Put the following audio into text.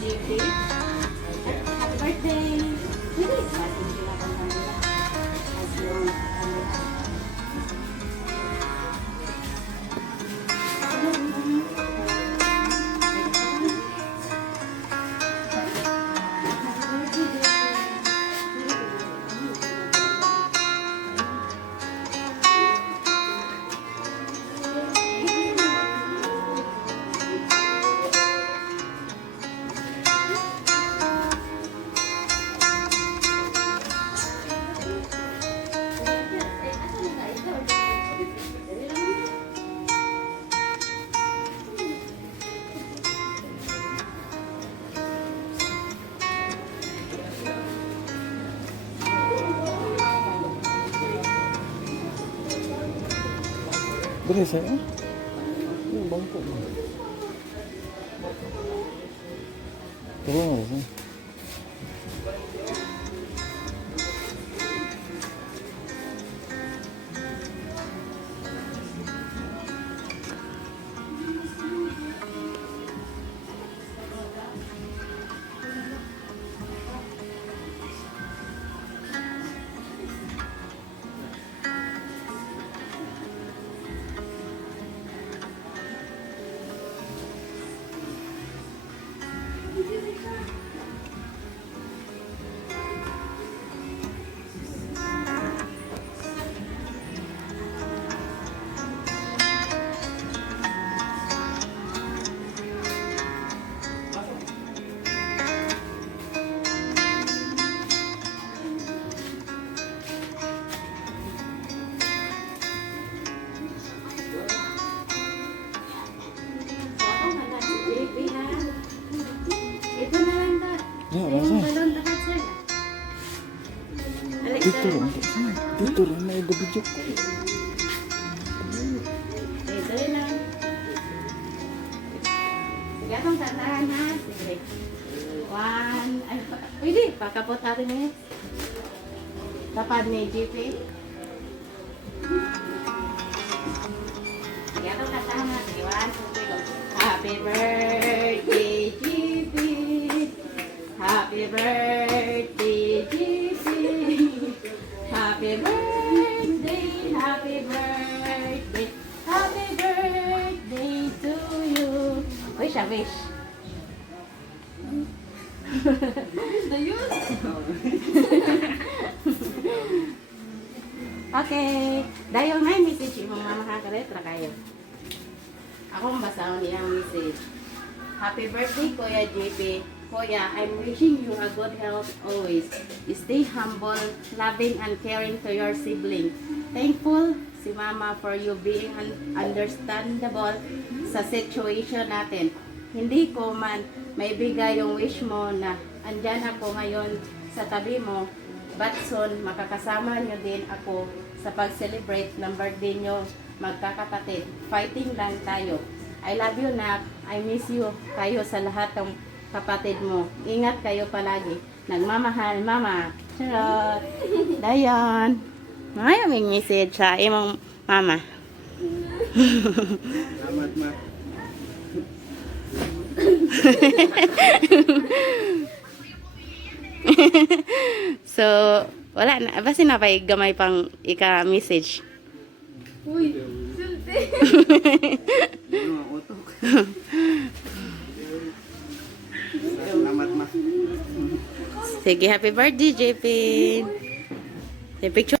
JP. Happy birthday. Happy Dali sa'yo? Yung bangko mo. Ito ba nga sa'yo? Ya, masa? Dito rin. Dito rin na i-video ko. Dito rin lang. Sige, atong tatahan ha. Sige. One. Ay, pwede. Pakapot natin ngayon. Tapad ni JP. Sige, atong tatahan ha. Sige, one, two, three, go. Happy birthday, JP. Happy birthday, JP. Happy birthday, happy birthday, happy birthday to you. Wish, wish. Okay. Dahil may message yung mga makakaretra kayo. Ako basahon niyang message. Happy birthday, Kuya JP. Kuya, I'm wishing you a good health always. Stay humble, loving, and caring to your sibling. Thankful si Mama for you being understandable sa situation natin. Hindi ko man may bigay yung wish mo na andyan ako ngayon sa tabi mo, but soon makakasama niyo din ako sa pag-celebrate ng birthday niyo magkakapatid. Fighting lang tayo. I love you, Nak. I miss you kayo sa lahat ng kapatid mo. Ingat kayo palagi. Nagmamahal, Mama. Charot. Dayan. May message sa imong mama. Salamat, ma. So, wala na. Basta na pa gamay pang ika-message. Uy, sulti. Mga utok. Salamat, ma. Sige, happy birthday, JP. Say picture.